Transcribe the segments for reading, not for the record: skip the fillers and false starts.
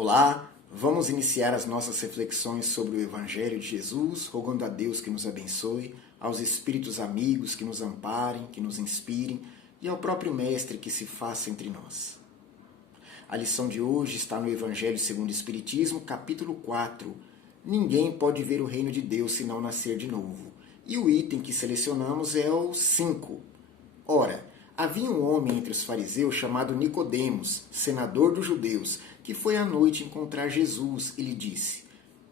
Olá, vamos iniciar as nossas reflexões sobre o Evangelho de Jesus, rogando a Deus que nos abençoe, aos espíritos amigos que nos amparem, que nos inspirem e ao próprio Mestre que se faça entre nós. A lição de hoje está no Evangelho segundo o Espiritismo, capítulo 4. Ninguém pode ver o reino de Deus se não nascer de novo. E o item que selecionamos é o 5. Ora, havia um homem entre os fariseus chamado Nicodemos, senador dos judeus, que foi à noite encontrar Jesus e lhe disse: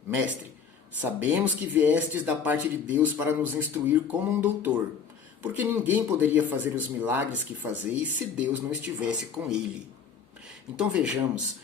Mestre, sabemos que viestes da parte de Deus para nos instruir como um doutor, porque ninguém poderia fazer os milagres que fazeis se Deus não estivesse com ele. Então vejamos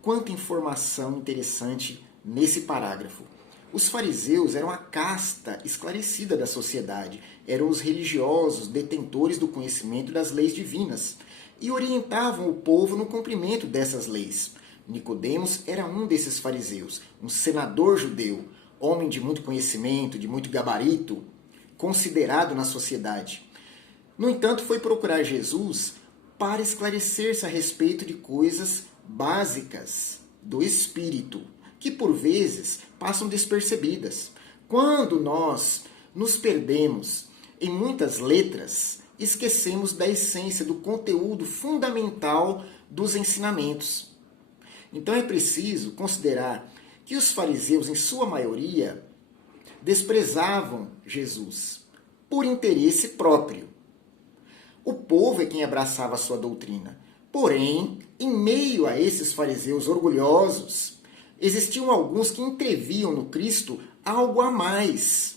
quanta informação interessante nesse parágrafo. Os fariseus eram a casta esclarecida da sociedade, eram os religiosos detentores do conhecimento das leis divinas e orientavam o povo no cumprimento dessas leis. Nicodemos era um desses fariseus, um senador judeu, homem de muito conhecimento, de muito gabarito, considerado na sociedade. No entanto, foi procurar Jesus para esclarecer-se a respeito de coisas básicas do espírito, que por vezes passam despercebidas. Quando nós nos perdemos em muitas letras, esquecemos da essência, do conteúdo fundamental dos ensinamentos. Então é preciso considerar que os fariseus, em sua maioria, desprezavam Jesus por interesse próprio. O povo é quem abraçava a sua doutrina. Porém, em meio a esses fariseus orgulhosos, existiam alguns que entreviam no Cristo algo a mais,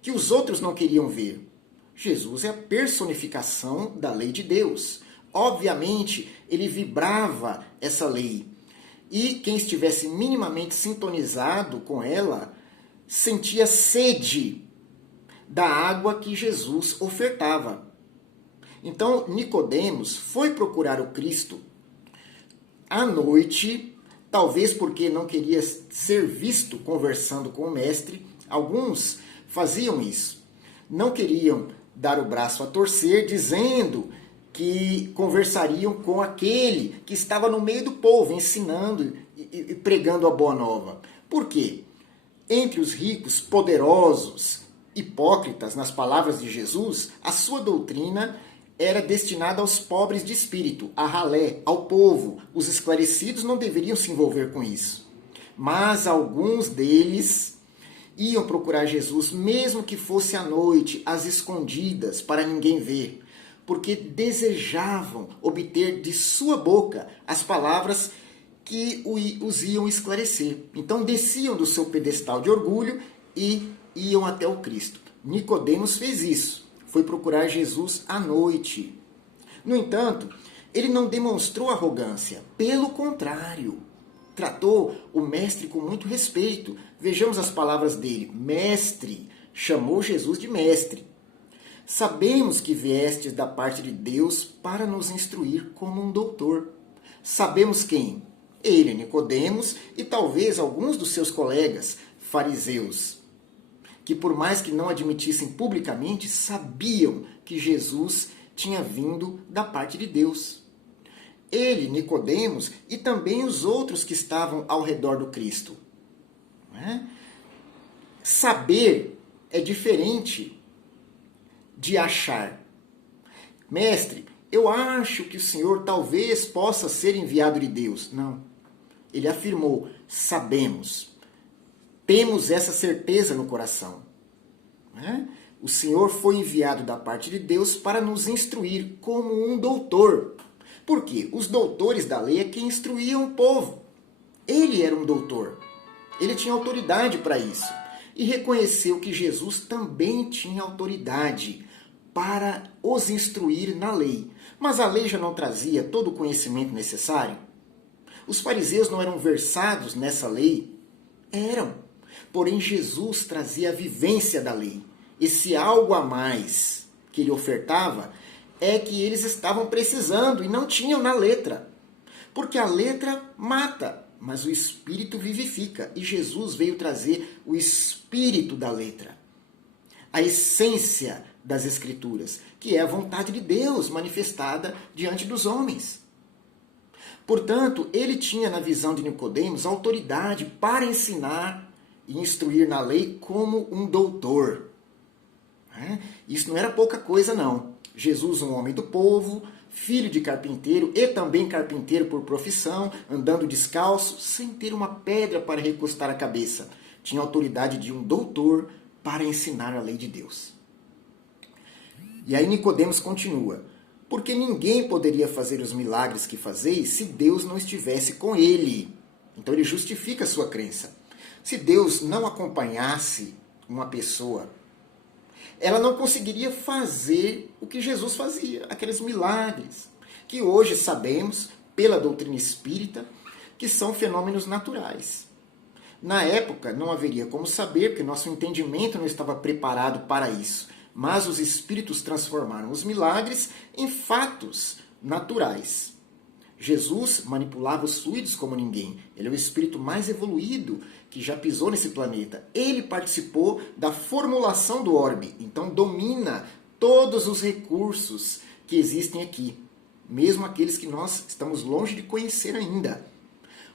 que os outros não queriam ver. Jesus é a personificação da lei de Deus. Obviamente, ele vibrava essa lei. E quem estivesse minimamente sintonizado com ela, sentia sede da água que Jesus ofertava. Então, Nicodemos foi procurar o Cristo à noite, talvez porque não queria ser visto conversando com o Mestre. Alguns faziam isso. Não queriam dar o braço a torcer, dizendo que conversariam com aquele que estava no meio do povo, ensinando e pregando a boa nova. Por quê? Entre os ricos, poderosos, hipócritas, nas palavras de Jesus, a sua doutrina era destinada aos pobres de espírito, a ralé, ao povo. Os esclarecidos não deveriam se envolver com isso. Mas alguns deles iam procurar Jesus, mesmo que fosse à noite, às escondidas, para ninguém ver, porque desejavam obter de sua boca as palavras que os iam esclarecer. Então desciam do seu pedestal de orgulho e iam até o Cristo. Nicodemos fez isso. Foi procurar Jesus à noite. No entanto, ele não demonstrou arrogância. Pelo contrário, tratou o mestre com muito respeito. Vejamos as palavras dele. Mestre, chamou Jesus de mestre. Sabemos que viestes da parte de Deus para nos instruir como um doutor. Sabemos quem? Ele, Nicodemos, e talvez alguns dos seus colegas, fariseus, que por mais que não admitissem publicamente, sabiam que Jesus tinha vindo da parte de Deus. Ele, Nicodemos, e também os outros que estavam ao redor do Cristo. Saber é diferente de achar. Mestre, eu acho que o Senhor talvez possa ser enviado de Deus. Não. Ele afirmou, sabemos. Temos essa certeza no coração. O Senhor foi enviado da parte de Deus para nos instruir como um doutor. Por quê? Os doutores da lei é quem instruíam o povo. Ele era um doutor. Ele tinha autoridade para isso. E reconheceu que Jesus também tinha autoridade para os instruir na lei. Mas a lei já não trazia todo o conhecimento necessário? Os fariseus não eram versados nessa lei? Eram. Porém, Jesus trazia a vivência da lei. Esse algo a mais que ele ofertava é que eles estavam precisando e não tinham na letra. Porque a letra mata, mas o Espírito vivifica. E Jesus veio trazer o Espírito da letra. A essência das Escrituras, que é a vontade de Deus manifestada diante dos homens. Portanto, ele tinha na visão de Nicodemos autoridade para ensinar e instruir na lei como um doutor. Isso não era pouca coisa, não. Jesus, um homem do povo, filho de carpinteiro e também carpinteiro por profissão, andando descalço, sem ter uma pedra para recostar a cabeça. Tinha autoridade de um doutor para ensinar a lei de Deus. E aí Nicodemos continua: porque ninguém poderia fazer os milagres que fazeis se Deus não estivesse com ele. Então ele justifica a sua crença. Se Deus não acompanhasse uma pessoa, ela não conseguiria fazer o que Jesus fazia, aqueles milagres, que hoje sabemos, pela doutrina espírita, que são fenômenos naturais. Na época não haveria como saber, porque nosso entendimento não estava preparado para isso. Mas os espíritos transformaram os milagres em fatos naturais. Jesus manipulava os fluidos como ninguém. Ele é o espírito mais evoluído que já pisou nesse planeta. Ele participou da formulação do orbe, então domina todos os recursos que existem aqui, mesmo aqueles que nós estamos longe de conhecer ainda.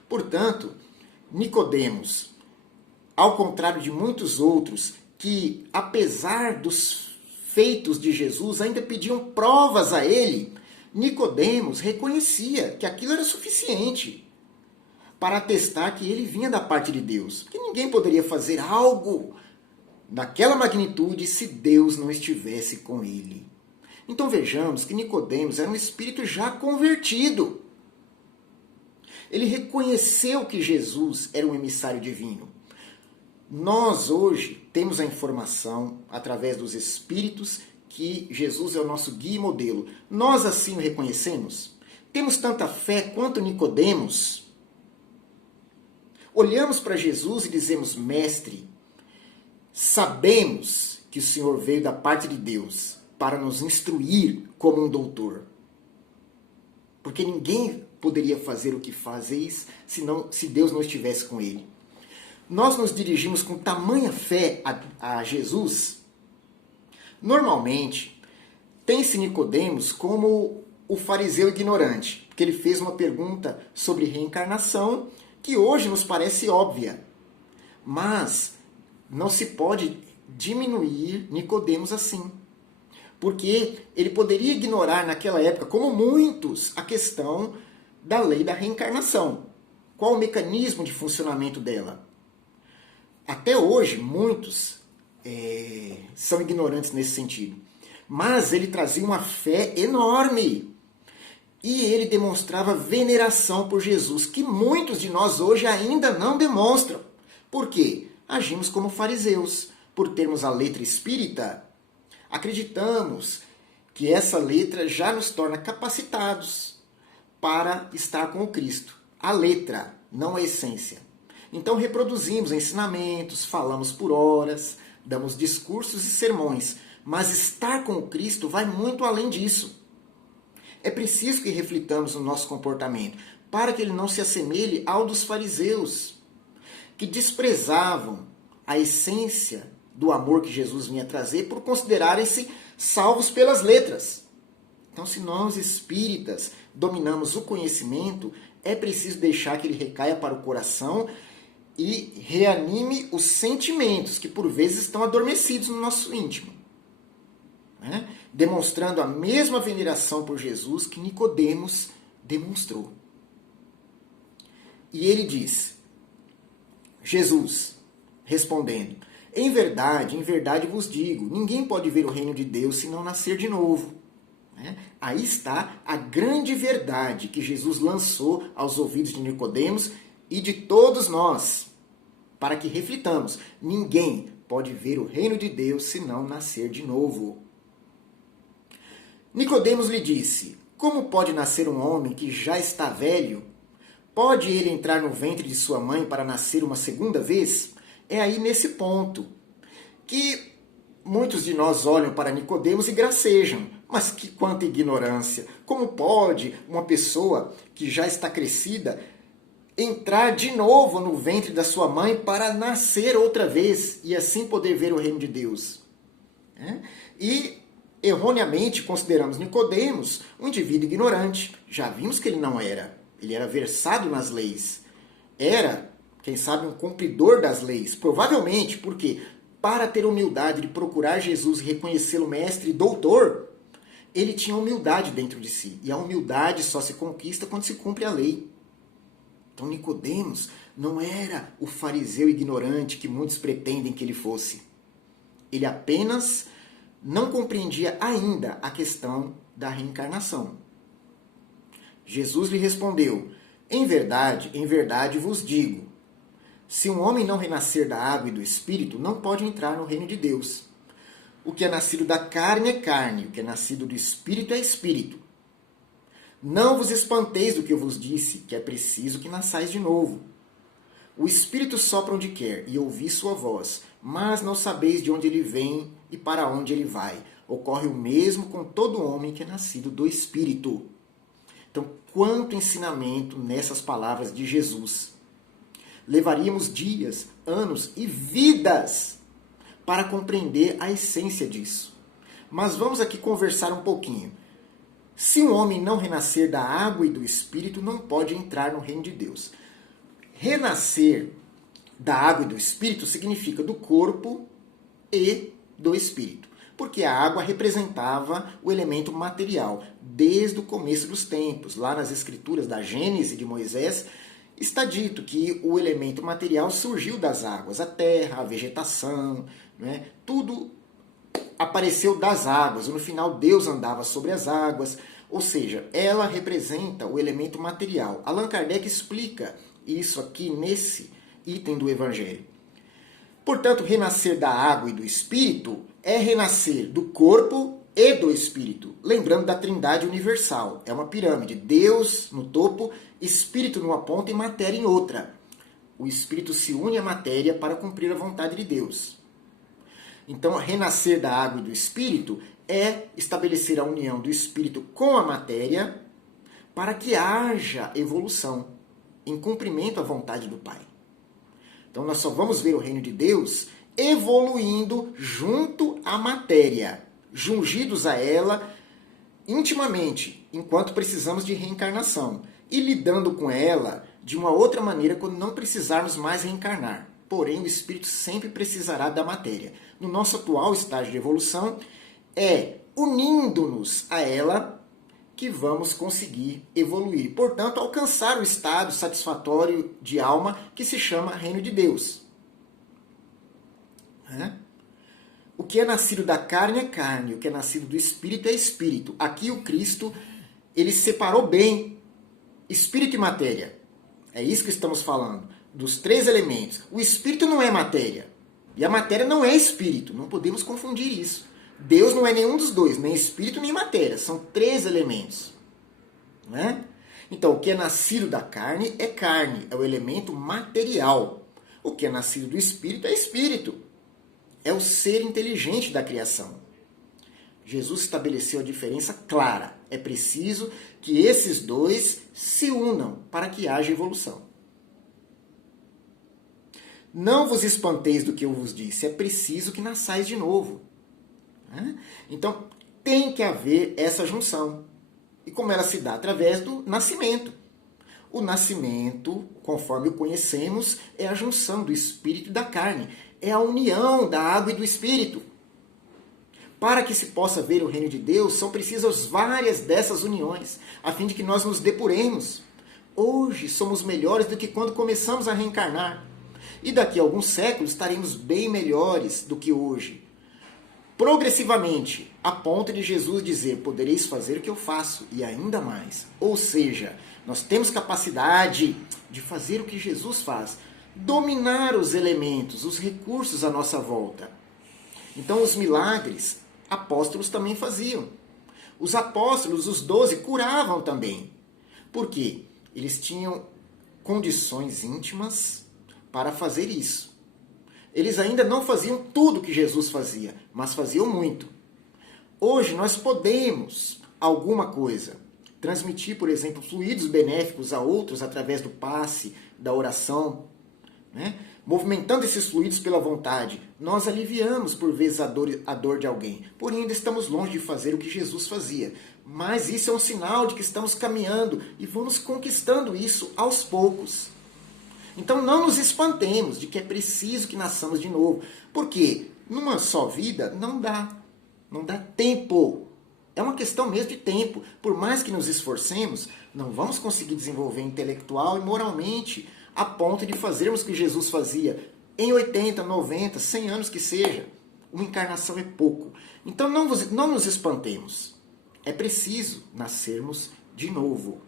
Portanto, Nicodemos, ao contrário de muitos outros, que apesar dos feitos de Jesus ainda pediam provas a ele, Nicodemos reconhecia que aquilo era suficiente para atestar que ele vinha da parte de Deus. Porque ninguém poderia fazer algo daquela magnitude se Deus não estivesse com ele. Então vejamos que Nicodemos era um espírito já convertido. Ele reconheceu que Jesus era um emissário divino. Nós hoje temos a informação, através dos espíritos, que Jesus é o nosso guia e modelo. Nós assim o reconhecemos? Temos tanta fé quanto Nicodemos? Olhamos para Jesus e dizemos: Mestre, sabemos que o Senhor veio da parte de Deus para nos instruir como um doutor. Porque ninguém poderia fazer o que fazeis se Deus não estivesse com ele. Nós nos dirigimos com tamanha fé a Jesus. Normalmente, tem-se Nicodemos como o fariseu ignorante, porque ele fez uma pergunta sobre reencarnação que hoje nos parece óbvia. Mas não se pode diminuir Nicodemos assim. Porque ele poderia ignorar naquela época, como muitos, a questão da lei da reencarnação. Qual o mecanismo de funcionamento dela? Até hoje, muitos são ignorantes nesse sentido. Mas ele trazia uma fé enorme. E ele demonstrava veneração por Jesus, que muitos de nós hoje ainda não demonstram. Por quê? Agimos como fariseus. Por termos a letra espírita, acreditamos que essa letra já nos torna capacitados para estar com o Cristo. A letra, não a essência. Então reproduzimos ensinamentos, falamos por horas, damos discursos e sermões, mas estar com o Cristo vai muito além disso. É preciso que reflitamos no nosso comportamento, para que ele não se assemelhe ao dos fariseus, que desprezavam a essência do amor que Jesus vinha trazer por considerarem-se salvos pelas letras. Então, se nós espíritas dominamos o conhecimento, é preciso deixar que ele recaia para o coração e reanime os sentimentos que por vezes estão adormecidos no nosso íntimo, né? Demonstrando a mesma veneração por Jesus que Nicodemos demonstrou. E ele diz, Jesus, respondendo: em verdade vos digo, ninguém pode ver o reino de Deus se não nascer de novo. Aí está a grande verdade que Jesus lançou aos ouvidos de Nicodemos e de todos nós, para que reflitamos. Ninguém pode ver o reino de Deus se não nascer de novo. Nicodemos lhe disse: como pode nascer um homem que já está velho? Pode ele entrar no ventre de sua mãe para nascer uma segunda vez? É aí nesse ponto que muitos de nós olham para Nicodemos e gracejam. Mas que quanta ignorância! Como pode uma pessoa que já está crescida entrar de novo no ventre da sua mãe para nascer outra vez e assim poder ver o reino de Deus? E erroneamente consideramos Nicodemos um indivíduo ignorante. Já vimos que ele não era. ele era versado nas leis, era, quem sabe, um cumpridor das leis, provavelmente, porque para ter humildade de procurar Jesus e reconhecê-lo mestre e doutor, ele tinha humildade dentro de si, e a humildade só se conquista quando se cumpre a lei. Então Nicodemos não era o fariseu ignorante que muitos pretendem que ele fosse. Ele apenas não compreendia ainda a questão da reencarnação. Jesus lhe respondeu: em verdade vos digo, se um homem não renascer da água e do Espírito, não pode entrar no reino de Deus. O que é nascido da carne é carne, o que é nascido do Espírito é Espírito. Não vos espanteis do que eu vos disse, que é preciso que nasçais de novo. O Espírito sopra onde quer, e ouvi sua voz, mas não sabeis de onde ele vem e para onde ele vai. Ocorre o mesmo com todo homem que é nascido do Espírito. Então, quanto ensinamento nessas palavras de Jesus. Levaríamos dias, anos e vidas para compreender a essência disso. Mas vamos aqui conversar um pouquinho. Se um homem não renascer da água e do Espírito, não pode entrar no reino de Deus. Renascer da água e do Espírito significa do corpo e do Espírito. Porque a água representava o elemento material. Desde o começo dos tempos, lá nas escrituras da Gênese de Moisés, está dito que o elemento material surgiu das águas. A terra, a vegetação, né? Tudo apareceu das águas. No final, Deus andava sobre as águas. Ou seja, ela representa o elemento material. Allan Kardec explica isso aqui nesse item do Evangelho. Portanto, renascer da água e do Espírito é renascer do corpo e do Espírito. Lembrando da Trindade universal. É uma pirâmide. Deus no topo, Espírito numa ponta e matéria em outra. O Espírito se une à matéria para cumprir a vontade de Deus. Então, renascer da água e do Espírito é estabelecer a união do Espírito com a matéria para que haja evolução, em cumprimento à vontade do Pai. Então, nós só vamos ver o reino de Deus evoluindo junto à matéria, jungidos a ela intimamente, enquanto precisamos de reencarnação, e lidando com ela de uma outra maneira quando não precisarmos mais reencarnar. Porém, o espírito sempre precisará da matéria. No nosso atual estágio de evolução, é unindo-nos a ela que vamos conseguir evoluir. Portanto, alcançar o estado satisfatório de alma que se chama Reino de Deus. O que é nascido da carne é carne, o que é nascido do Espírito é Espírito. Aqui o Cristo, ele separou bem Espírito e matéria. É isso que estamos falando. Dos três elementos. O Espírito não é matéria. E a matéria não é Espírito. Não podemos confundir isso. Deus não é nenhum dos dois, nem Espírito nem matéria. São três elementos. Né? Então, o que é nascido da carne, é o elemento material. O que é nascido do Espírito é Espírito. É o ser inteligente da criação. Jesus estabeleceu a diferença clara. É preciso que esses dois se unam para que haja evolução. Não vos espanteis do que eu vos disse, é preciso que nasçais de novo. Então, tem que haver essa junção. E como ela se dá? Através do nascimento. O nascimento, conforme o conhecemos, é a junção do espírito e da carne. É a união da água e do espírito. Para que se possa ver o reino de Deus, são precisas várias dessas uniões, a fim de que nós nos depuremos. Hoje somos melhores do que quando começamos a reencarnar. E daqui a alguns séculos estaremos bem melhores do que hoje. Progressivamente, a ponto de Jesus dizer, podereis fazer o que eu faço, e ainda mais. Ou seja, nós temos capacidade de fazer o que Jesus faz, dominar os elementos, os recursos à nossa volta. Então, os milagres, apóstolos também faziam. Os apóstolos, os 12, curavam também. Por quê? Eles tinham condições íntimas para fazer isso. Eles ainda não faziam tudo que Jesus fazia, mas faziam muito. Hoje nós podemos alguma coisa. Transmitir, por exemplo, fluidos benéficos a outros através do passe, da oração. Movimentando esses fluidos pela vontade, nós aliviamos por vezes a dor de alguém. Porém, ainda estamos longe de fazer o que Jesus fazia. mas isso é um sinal de que estamos caminhando e vamos conquistando isso aos poucos. Então não nos espantemos de que é preciso que nasçamos de novo, porque numa só vida não dá tempo. É uma questão mesmo de tempo. Por mais que nos esforcemos, não vamos conseguir desenvolver intelectual e moralmente a ponto de fazermos o que Jesus fazia em 80, 90, 100 anos que seja. Uma encarnação é pouco. Então não nos espantemos. É preciso nascermos de novo.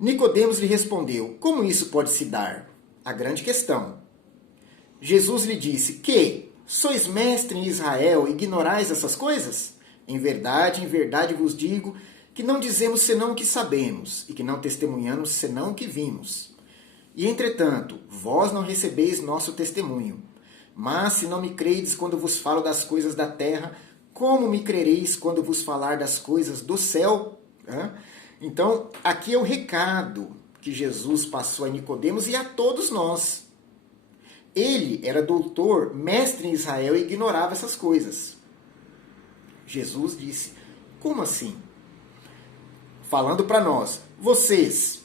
Nicodemos lhe respondeu: como isso pode se dar? A grande questão. Jesus lhe disse: que sois mestre em Israel e ignorais essas coisas? Em verdade vos digo que não dizemos senão o que sabemos, e que não testemunhamos senão o que vimos. E entretanto, vós não recebeis nosso testemunho. Mas se não me credes quando vos falo das coisas da terra, como me crereis quando vos falar das coisas do céu? Então, aqui é o recado que Jesus passou a Nicodemos e a todos nós. Ele era doutor, mestre em Israel e ignorava essas coisas. Jesus disse: como assim? Falando para nós: vocês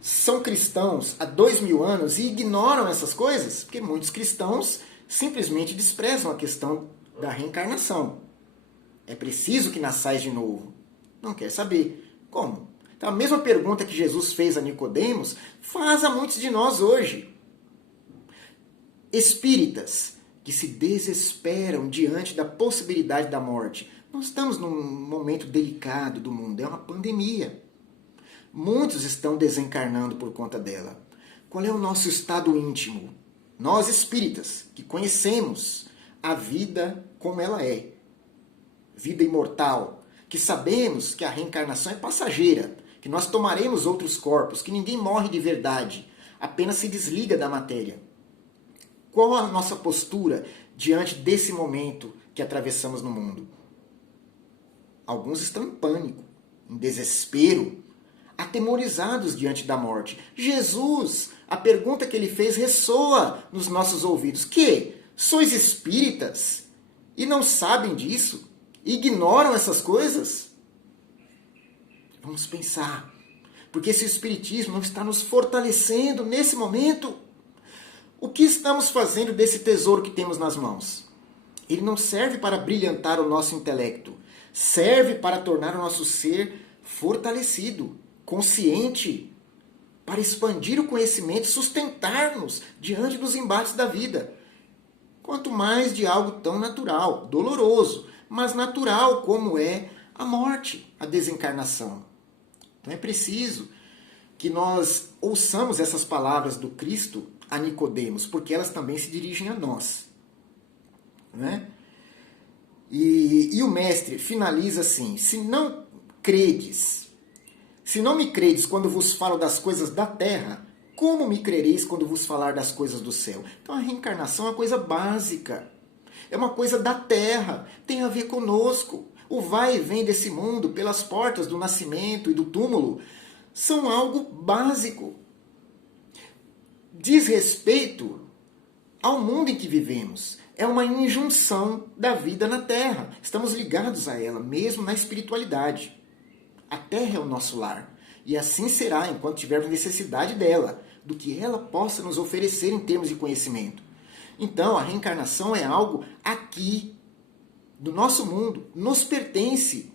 são cristãos há 2000 anos e ignoram essas coisas? Porque muitos cristãos simplesmente desprezam a questão da reencarnação. É preciso que nasçais de novo. Não quer saber. Como? Então, a mesma pergunta que Jesus fez a Nicodemos, faz a muitos de nós hoje. Espíritas que se desesperam diante da possibilidade da morte. Nós estamos num momento delicado do mundo, é uma pandemia. Muitos estão desencarnando por conta dela. Qual é o nosso estado íntimo? Nós espíritas, que conhecemos a vida como ela é. Vida imortal, que sabemos que a reencarnação é passageira, que nós tomaremos outros corpos, que ninguém morre de verdade, apenas se desliga da matéria. Qual a nossa postura diante desse momento que atravessamos no mundo? Alguns estão em pânico, em desespero, atemorizados diante da morte. Jesus, a pergunta que ele fez ressoa nos nossos ouvidos. Que? Sois espíritas e não sabem disso? Ignoram essas coisas? Vamos pensar. Porque esse espiritismo não está nos fortalecendo nesse momento. O que estamos fazendo desse tesouro que temos nas mãos? Ele não serve para brilhantar o nosso intelecto. Serve para tornar o nosso ser fortalecido, consciente, para expandir o conhecimento, sustentar-nos diante dos embates da vida. Quanto mais de algo tão natural, doloroso, mas natural como é a morte, a desencarnação. Então é preciso que nós ouçamos essas palavras do Cristo a Nicodemos, porque elas também se dirigem a nós. Né? E o mestre finaliza assim: se não me credes quando vos falo das coisas da terra, como me crereis quando vos falar das coisas do céu? Então a reencarnação é uma coisa básica. É uma coisa da terra, tem a ver conosco. O vai e vem desse mundo pelas portas do nascimento e do túmulo são algo básico. Diz respeito ao mundo em que vivemos. É uma injunção da vida na terra. Estamos ligados a ela, mesmo na espiritualidade. A terra é o nosso lar. E assim será enquanto tivermos necessidade dela, do que ela possa nos oferecer em termos de conhecimento. Então, a reencarnação é algo aqui, do nosso mundo, nos pertence.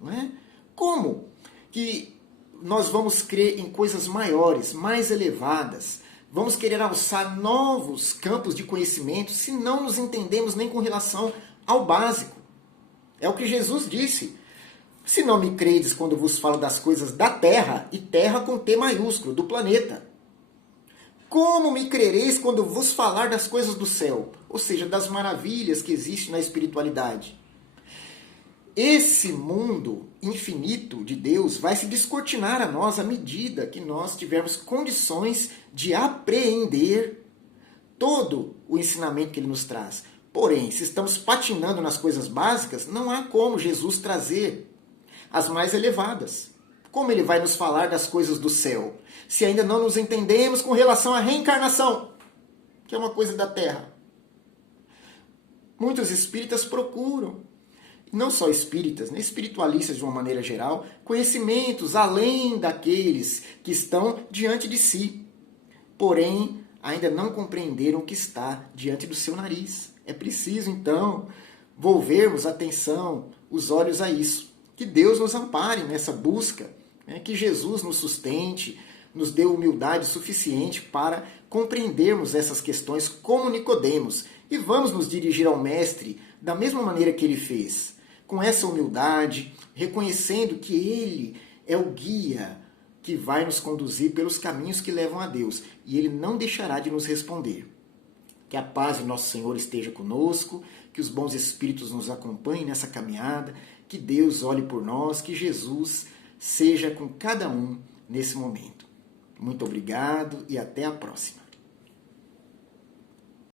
Não é? Como que nós vamos crer em coisas maiores, mais elevadas? Vamos querer alçar novos campos de conhecimento se não nos entendemos nem com relação ao básico. É o que Jesus disse. Se não me credes quando vos falo das coisas da terra, e terra com T maiúsculo, do planeta, como me crereis quando vos falar das coisas do céu? Ou seja, das maravilhas que existem na espiritualidade. Esse mundo infinito de Deus vai se descortinar a nós à medida que nós tivermos condições de apreender todo o ensinamento que ele nos traz. Porém, se estamos patinando nas coisas básicas, não há como Jesus trazer as mais elevadas. Como ele vai nos falar das coisas do céu, se ainda não nos entendemos com relação à reencarnação, que é uma coisa da terra? Muitos espíritas procuram não só espíritas, né, espiritualistas de uma maneira geral, conhecimentos além daqueles que estão diante de si. Porém, ainda não compreenderam o que está diante do seu nariz. É preciso, então, volvermos a atenção, os olhos a isso. Que Deus nos ampare nessa busca, né, que Jesus nos sustente, nos dê humildade suficiente para compreendermos essas questões como Nicodemos. E vamos nos dirigir ao Mestre da mesma maneira que ele fez, com essa humildade, reconhecendo que ele é o guia que vai nos conduzir pelos caminhos que levam a Deus. E ele não deixará de nos responder. Que a paz de nosso Senhor esteja conosco, que os bons espíritos nos acompanhem nessa caminhada, que Deus olhe por nós, que Jesus seja com cada um nesse momento. Muito obrigado e até a próxima.